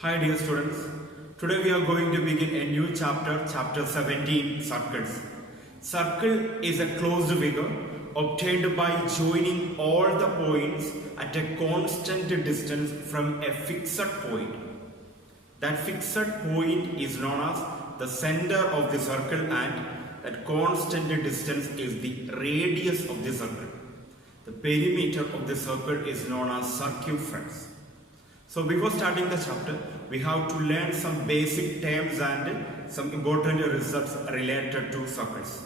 Hi dear students, today we are going to begin a new chapter, chapter 17, circles. Circle is a closed figure obtained by joining all the points at a constant distance from a fixed point. That fixed point is known as the center of the circle and that constant distance is the radius of the circle. The perimeter of the circle is known as circumference. So before starting the chapter, we have to learn some basic terms and some important results related to circles.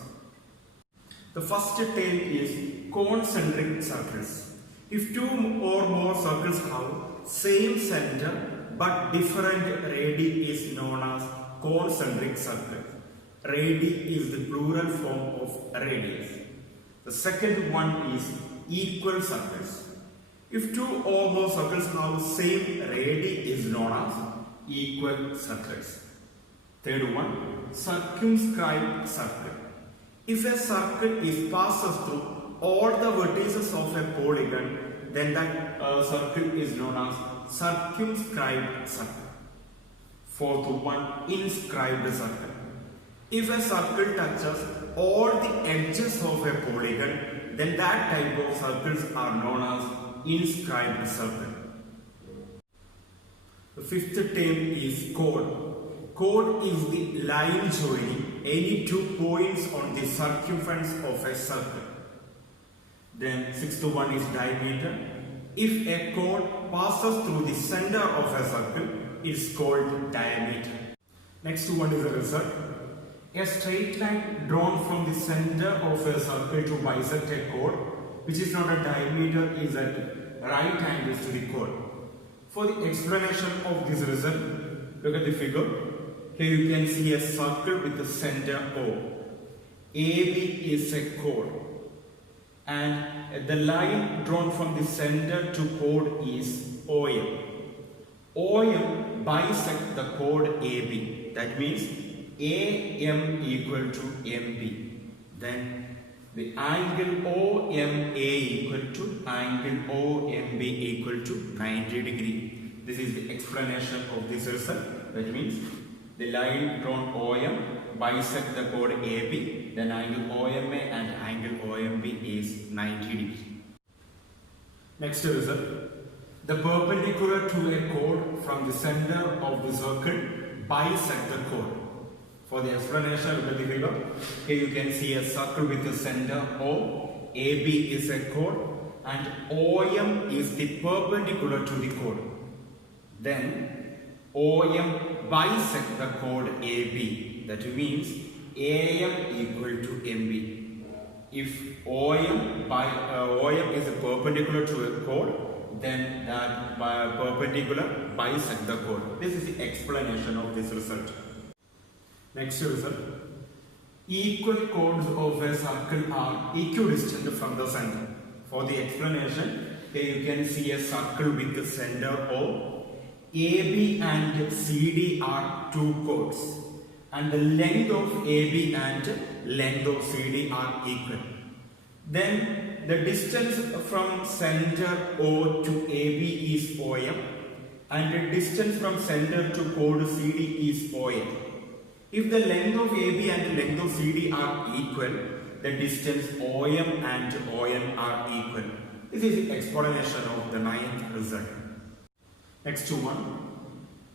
The first term is concentric circles. If two or more circles have same center but different radii is known as concentric circle. Radii is the plural form of radius. The second one is equal circles. If two or more circles have same radii is known as equal circles. Third one, circumscribed circle. If a circle is passes through all the vertices of a polygon, then that circle is known as circumscribed circle. Fourth one, inscribed circle. If a circle touches all the edges of a polygon, then that type of circles are known as inscribed circle. The fifth term is chord. Chord is the line joining any 2 points on the circumference of a circle. Then sixth one is diameter. If a chord passes through the center of a circle, it is called diameter. Next one is a result. A straight line drawn from the center of a circle to bisect a chord, which is not a diameter, is at right angles to the chord. For the explanation of this result, look at the figure. Here you can see a circle with the center O. AB is a chord, and the line drawn from the center to chord is OM. OM bisects the chord AB. That means AM equal to MB. Then the angle OMA equal to angle OMB equal to 90 degree. This is the explanation of this result. That means the line drawn OM bisect the chord AB, then angle OMA and angle OMB is 90 degree. Next result. The perpendicular to a chord from the center of the circle bisect the chord. For the explanation, look at the figure. Here you can see a circle with the center O. AB is a chord and OM is the perpendicular to the chord. Then OM bisect the chord AB. That means AM equal to MB. If OM is perpendicular to a chord, then that perpendicular bisect the chord. This is the explanation of this result. Next result. Equal chords of a circle are equidistant from the center. For the explanation, here you can see a circle with the center O. AB and CD are 2 chords, and the length of AB and length of CD are equal. Then the distance from center O to AB is OM, and the distance from center to chord CD is OM. If the length of AB and the length of CD are equal, the distance OM and ON are equal. This is the explanation of the 9th result. Next one.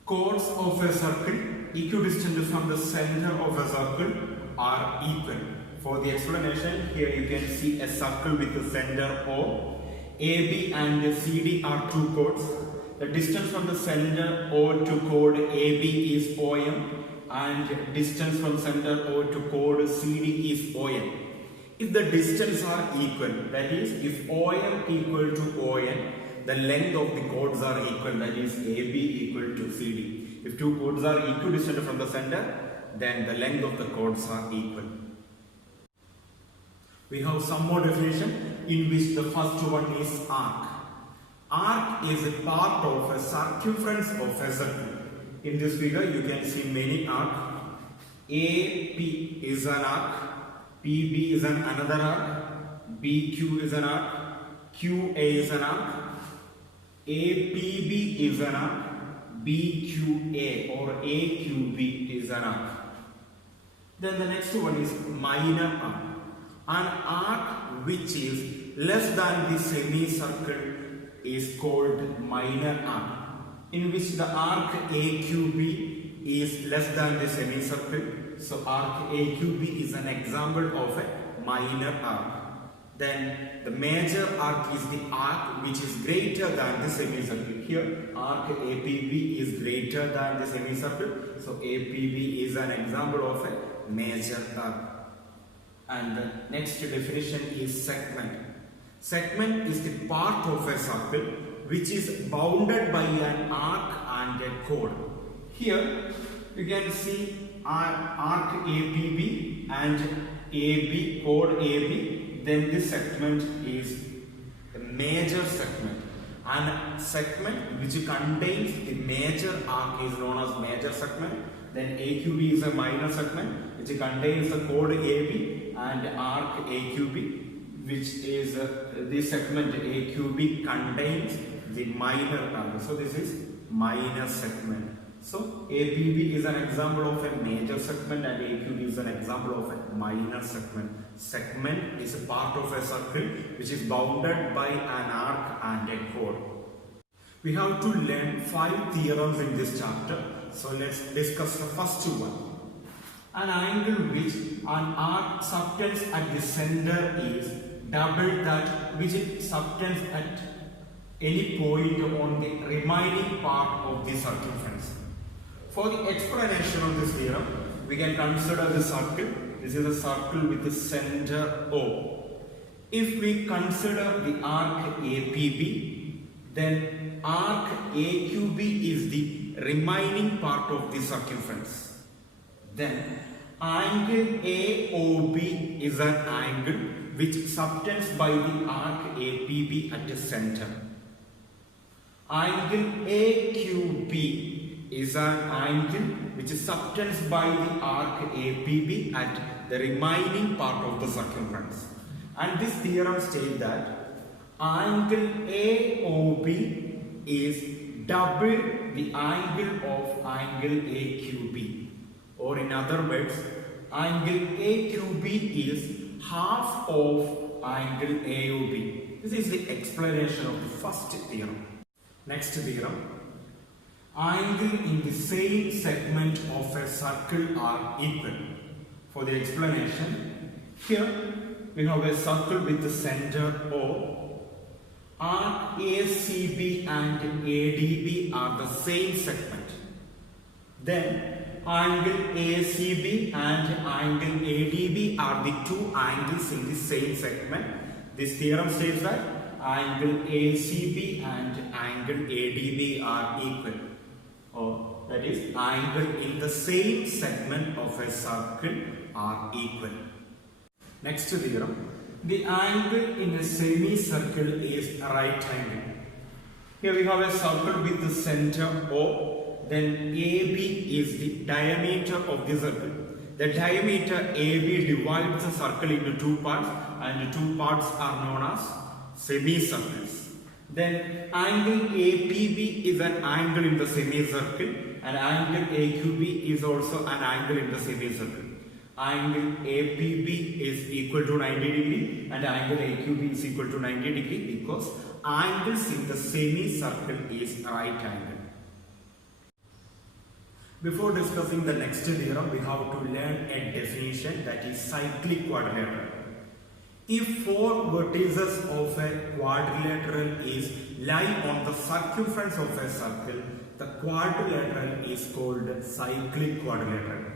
Chords of a circle equidistant from the center of a circle are equal. For the explanation, here you can see a circle with the center O. AB and CD are 2 chords. The distance from the center O to chord AB is OM. And distance from center O to chord CD is OM. If the distance are equal, that is, if OM equal to ON, the length of the chords are equal, that is AB equal to CD. If 2 chords are equidistant from the center, then the length of the chords are equal. We have some more definition, in which the first one is arc. Arc is a part of a circumference of a circle. In this figure, you can see many arcs. AP is an arc, PB is another arc, BQ is an arc, QA is an arc, APB is an arc, BQA or AQB is an arc. Then the next one is minor arc. An arc which is less than the semicircle is called minor arc, in which the arc AQB is less than the semicircle. So arc AQB is an example of a minor arc. Then the major arc is the arc which is greater than the semicircle. Here arc APB is greater than the semicircle. So APB is an example of a major arc. And the next definition is segment. Segment is the part of a circle which is bounded by an arc and a chord. Here you can see arc APB and AB, chord AB. Then this segment is the major segment. And segment which contains the major arc is known as major segment. Then AQB is a minor segment which contains the chord AB and arc AQB, which is this segment AQB contains the minor arc. So this is minor segment. So APB is an example of a major segment and AQB is an example of a minor segment. Segment is a part of a circle which is bounded by an arc and a chord. We have to learn 5 theorems in this chapter. So let's discuss the first one. An angle which an arc subtends at the center is double that which it subtends at any point on the remaining part of the circumference. For the explanation of this theorem, we can consider the circle. This is a circle with the center O. If we consider the arc APB, then arc AQB is the remaining part of the circumference. Then angle AOB is an angle which subtends by the arc APB at the center. Angle AQB is an angle which subtends by the arc APB at the remaining part of the circumference. And this theorem states that angle AOB is double the angle of angle AQB, or in other words, angle AQB is half of angle AOB. This is the explanation of the first theorem. Next theorem. Angle in the same segment of a circle are equal. For the explanation, here we have a circle with the center O. Arc ACB and ADB are the same segment. Then angle ACB and angle ADB are the two angles in the same segment. This theorem states that angle ACB and angle ADB are equal. Or that is, angle in the same segment of a circle are equal. Next theorem. The angle in a semicircle is a right angle. Here we have a circle with the center O. Then AB is the diameter of the circle. The diameter AB divides the circle into 2 parts, and the 2 parts are known as semicircles. Then angle APB is an angle in the semicircle, and angle AQB is also an angle in the semicircle. Angle APB is equal to 90 degree and angle AQB is equal to 90 degree because angles in the semicircle is right angle. Before discussing the next theorem, we have to learn a definition, that is cyclic quadrilateral. If 4 vertices of a quadrilateral lie on the circumference of a circle, the quadrilateral is called cyclic quadrilateral.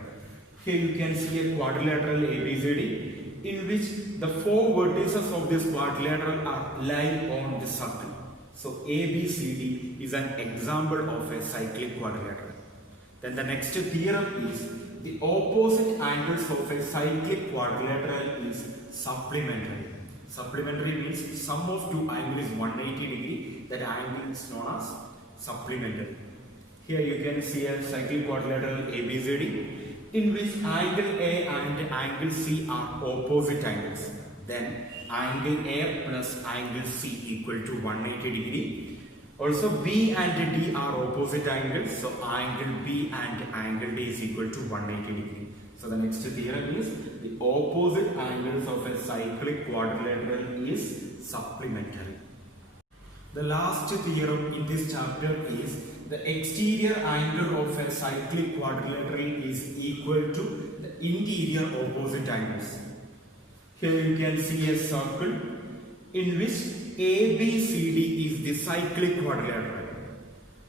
Here you can see a quadrilateral ABCD in which the 4 vertices of this quadrilateral lie on the circle. So ABCD is an example of a cyclic quadrilateral. Then the next theorem is the opposite angles of a cyclic quadrilateral is supplementary. Supplementary means sum of 2 angles is 180 degree. That angle is known as supplementary. Here you can see a cyclic quadrilateral ABCD in which angle A and angle C are opposite angles. Then angle A plus angle C equal to 180 degree. Also, B and D are opposite angles, so angle B and angle D is equal to 180 degree. So the next theorem is the opposite angles of a cyclic quadrilateral is supplementary. The last theorem in this chapter is the exterior angle of a cyclic quadrilateral is equal to the interior opposite angles. Here you can see a circle in which ABCD is the cyclic quadrilateral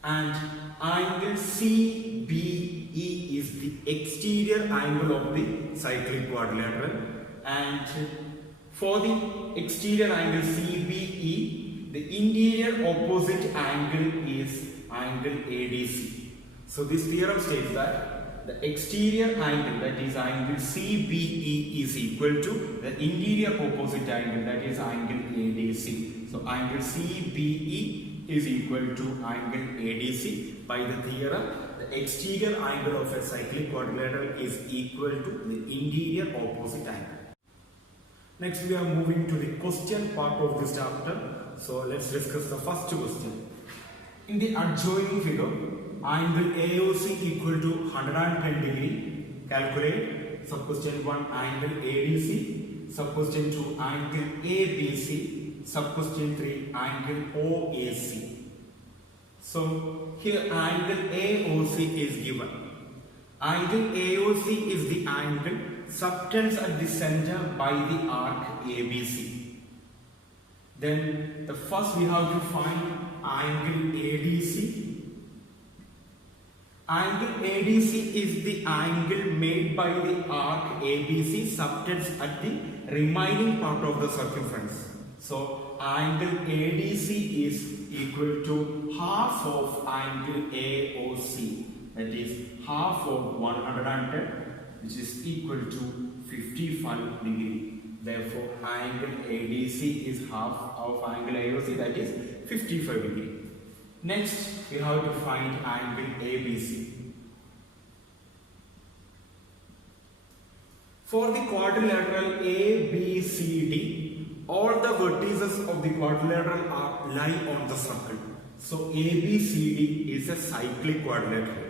and angle CBE is the exterior angle of the cyclic quadrilateral, and for the exterior angle CBE, the interior opposite angle is angle ADC. So this theorem states that the exterior angle, that is angle CBE, is equal to the interior opposite angle, that is angle ADC. So angle CBE is equal to angle ADC. By the theorem, the exterior angle of a cyclic quadrilateral is equal to the interior opposite angle. Next we are moving to the question part of this chapter. So let's discuss the first question. In the adjoining figure, angle AOC equal to 110 degree. Calculate. Sub question 1 angle ADC. Sub question 2 angle ABC. Sub question 3 angle OAC. So here angle AOC is given. Angle AOC is the angle subtends at the center by the arc ABC. Then the first we have to find angle ADC. Angle ADC is the angle made by the arc ABC subtends at the remaining part of the circumference. So angle ADC is equal to half of angle AOC, that is half of 110, which is equal to 55 degree. Therefore, angle ADC is half of angle AOC, that is 55 degree. Next, we have to find angle ABC. For the quadrilateral ABCD, all the vertices of the quadrilateral lie on the circle. So ABCD is a cyclic quadrilateral.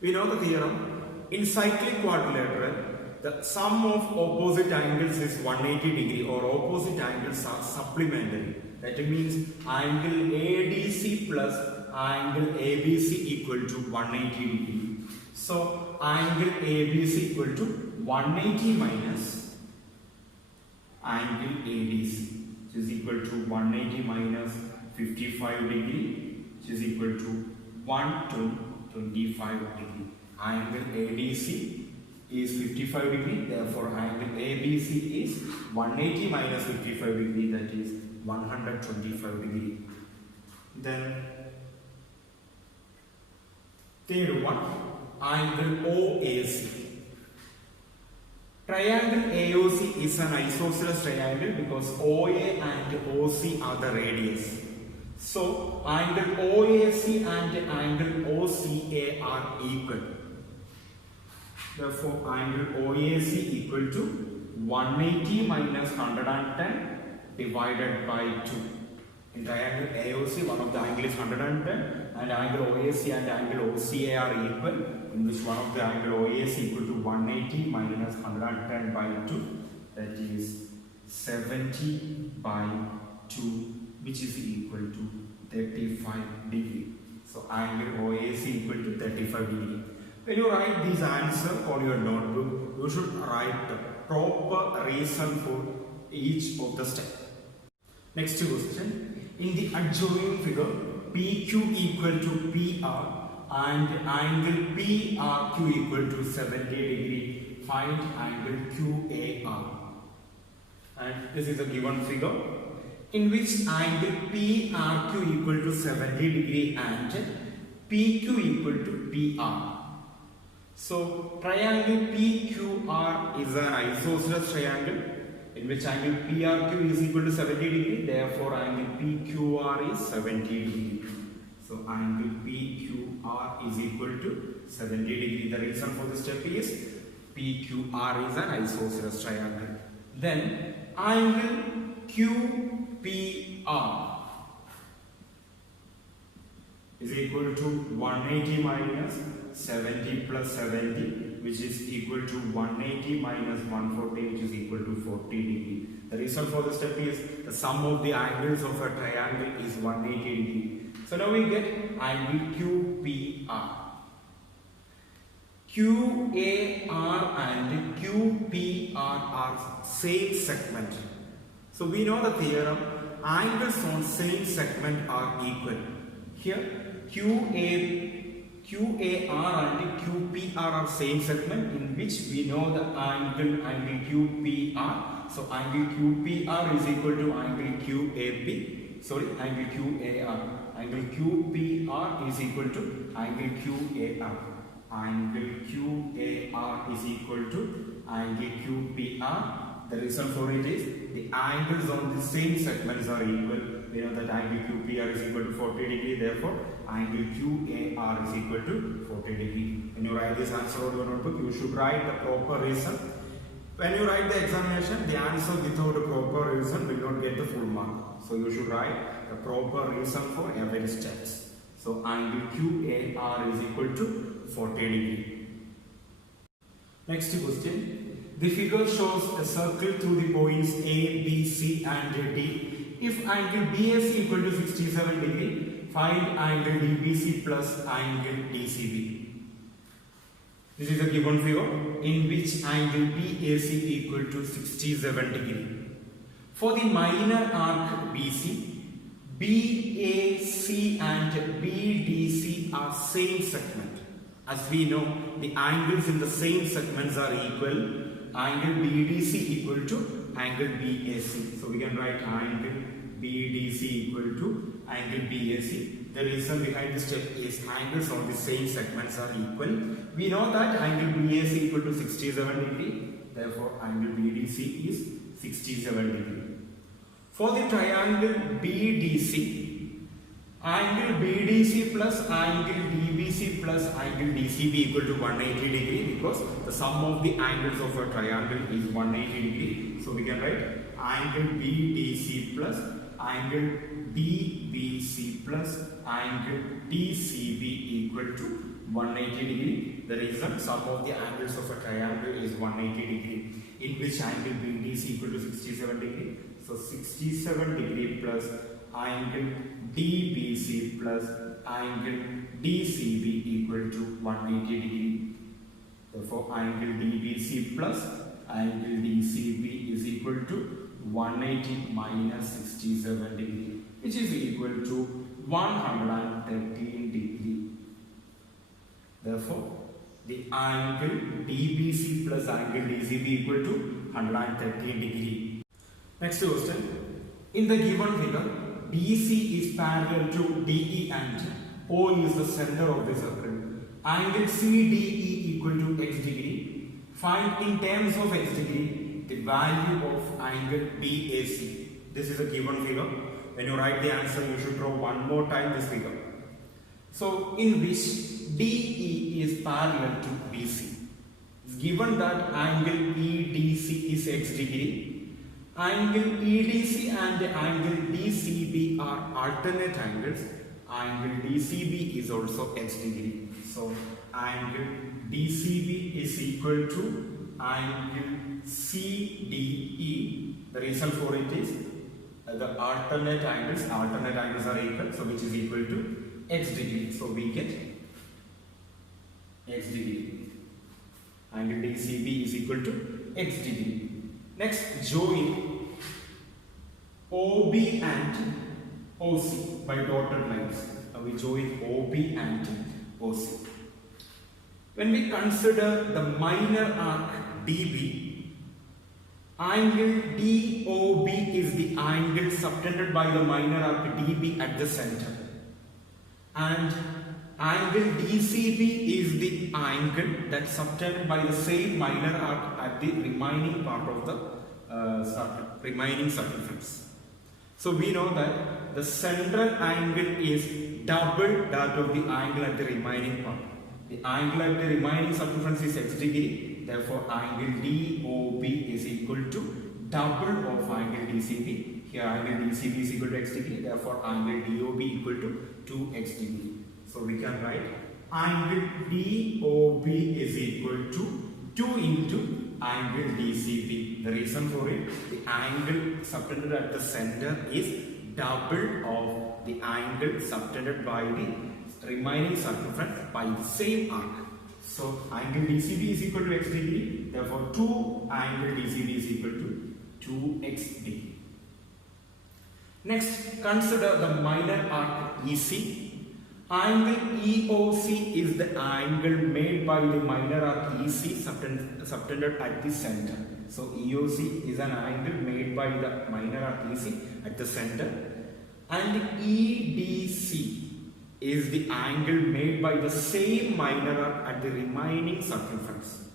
We know the theorem. In cyclic quadrilateral, the sum of opposite angles is 180 degree, or opposite angles are supplementary. That means angle ADC plus angle ABC equal to 180 degree. So angle ABC equal to 180 minus angle ADC, which is equal to 180 minus 55 degree, which is equal to 125 degree. Angle ADC is 55 degree, therefore angle ABC is 180 minus 55 degree, that is 125 degree. Then third one, angle OAC. Triangle AOC is an isosceles triangle because OA and OC are the radius. So angle OAC and angle OCA are equal. Therefore, angle OAC equal to 180 minus 110 divided by 2. In triangle AOC, one of the angle is 110 and angle OAC and angle OCA are equal, in which one of the angle OAC equal to 180 minus 110 by 2, that is 70 by 2, which is equal to 35 degree. So angle OAC equal to 35 degree. When you write this answer on your notebook, you should write the proper reason for each of the steps. Next question. In the adjoining figure, PQ equal to PR and angle PRQ equal to 70 degree, find angle QAR. And this is a given figure in which angle PRQ equal to 70 degree and PQ equal to PR. So triangle PQR is an isosceles triangle in which angle PRQ is equal to 70 degree, therefore angle PQR is 70 degree. So angle PQR is equal to 70 degree. The reason for this step is PQR is an isosceles triangle. Then angle QPR. is equal to 180 minus 70 plus 70, which is equal to 180 minus 140, which is equal to 40 degree. The reason for the step is the sum of the angles of a triangle is 180 degree. So now we get angle QPR. QAR and QPR are same segment. So we know the theorem, angles on same segment are equal. Here QAR and QPR are same segment, in which we know the angle QPR. So angle QPR is equal to angle QAP. Sorry, angle QAR. Angle QPR is equal to angle QAR. Angle QAR is equal to angle QPR. The reason for it is the angles on the same segments are equal. We know that angle QPR is equal to 40 degree. Therefore, angle QAR is equal to 40 degree. When you write this answer on your notebook, you should write the proper reason. When you write the examination, the answer without a proper reason will not get the full mark. So you should write the proper reason for every steps. So angle QAR is equal to 40 degree. Next question. The figure shows a circle through the points A, B, C and D. If angle BAC equal to 67 degree, find angle DBC plus angle DCB. This is a given figure in which angle BAC equal to 67 degree. For the minor arc BC, BAC and BDC are same segment. As we know, the angles in the same segments are equal. Angle BDC equal to angle BAC. So we can write angle BDC equal to angle BAC. The reason behind this step is angles on the same segments are equal. We know that angle BAC equal to 67 degree. Therefore, angle BDC is 67 degree. For the triangle BDC, angle BDC plus angle DBC plus angle DCB equal to 180 degree, because the sum of the angles of a triangle is 180 degree. So we can write angle BDC plus angle DBC plus angle DCB equal to 180 degree. The reason sum of the angles of a triangle is 180 degree, in which angle BDC equal to 67 degree. So 67 degree plus angle DBC plus angle DCB equal to 180 degree. Therefore, angle DBC plus angle DCB is equal to 180 minus 67 degree, which is equal to 113 degree. Therefore, the angle DBC plus angle DCB equal to 113 degree. Next question. In the given figure, BC is parallel to DE and O is the center of the circle. Angle CDE equal to x degree. Find in terms of x degree the value of angle BAC. This is a given figure. When you write the answer, you should draw one more time this figure. So, in which DE is parallel to BC. It's given that angle EDC is x degree. Angle EDC and angle DCB are alternate angles. Angle DCB is also x degree. So, angle DCB is equal to angle CDE. The reason for it is the alternate angles are equal, so which is equal to x degree. So, we get x degree. Angle DCB is equal to x degree. Next, join OB and OC by dotted lines. We join OB and OC. When we consider the minor arc DB, angle DOB is the angle subtended by the minor arc DB at the center, and angle DCB is the angle that's subtended by the same minor arc at the remaining part of the remaining circumference. So we know that the central angle is double that of the angle at the remaining part. The angle at the remaining circumference is x degree. Therefore, angle DOB is equal to double of angle DCB. Here, angle DCB is equal to x degree. Therefore, angle DOB equal to 2x degree. So we can write angle DOB is equal to 2 into angle DCB. The reason for it, the angle subtended at the center is double of the angle subtended by the remaining circumference by the same arc. So angle DCB is equal to x degree. Therefore, 2 angle DCB is equal to 2x degree. Next, consider the minor arc EC. Angle EOC is the angle made by the minor arc EC subtended at the center. So EOC is an angle made by the minor arc EC at the center. And EDC is the angle made by the same minor arc at the remaining circumference.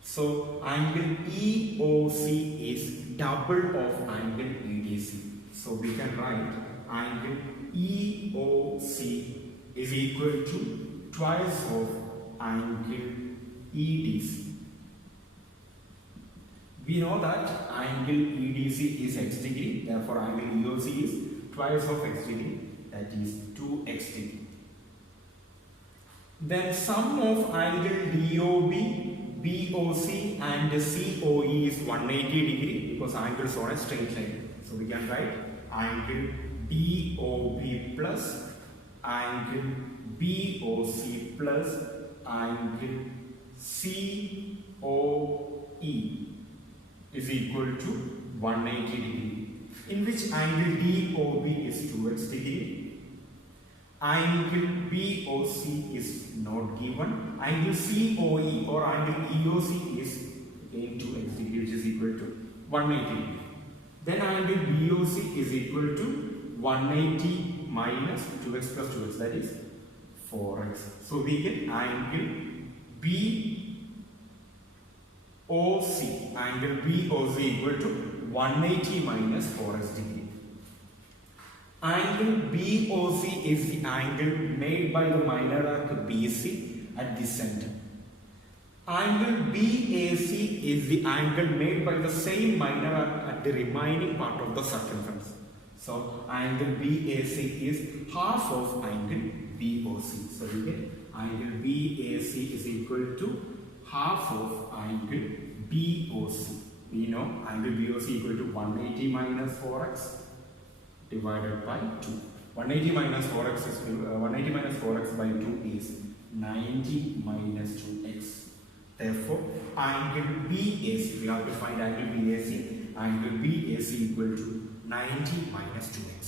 So angle EOC is double of angle EDC. So we can write angle EOC is equal to twice of angle EDC. We know that angle EDC is x degree, therefore angle EOC is twice of x degree, that is 2x degree. Then sum of angle DOB, BOC and COE is 180 degree because angles are on a straight line. So we can write angle DOB plus angle BOC plus angle COE is equal to 180 degree, in which angle DOB is 2x degree, angle BOC is not given, angle COE or angle EOC is again 2x degree, which is equal to 180 degree. Then angle BOC is equal to 180 minus 2x plus 2x, that is 4x. So we get angle BOC, angle BOC equal to 180 minus 4x degree. Angle BOC is the angle made by the minor arc BC at the center. Angle BAC is the angle made by the same minor arc at the remaining part of the circumference. So angle BAC is half of angle BOC. So we get angle BAC is equal to half of angle BOC. We know angle BOC equal to 180 minus 4x divided by 2. 180 minus 4x is 180 minus 4x by 2 is 90 minus 2x. Therefore, angle BAC, we have to find angle BAC. Angle BAC equal to 90 minus 2x.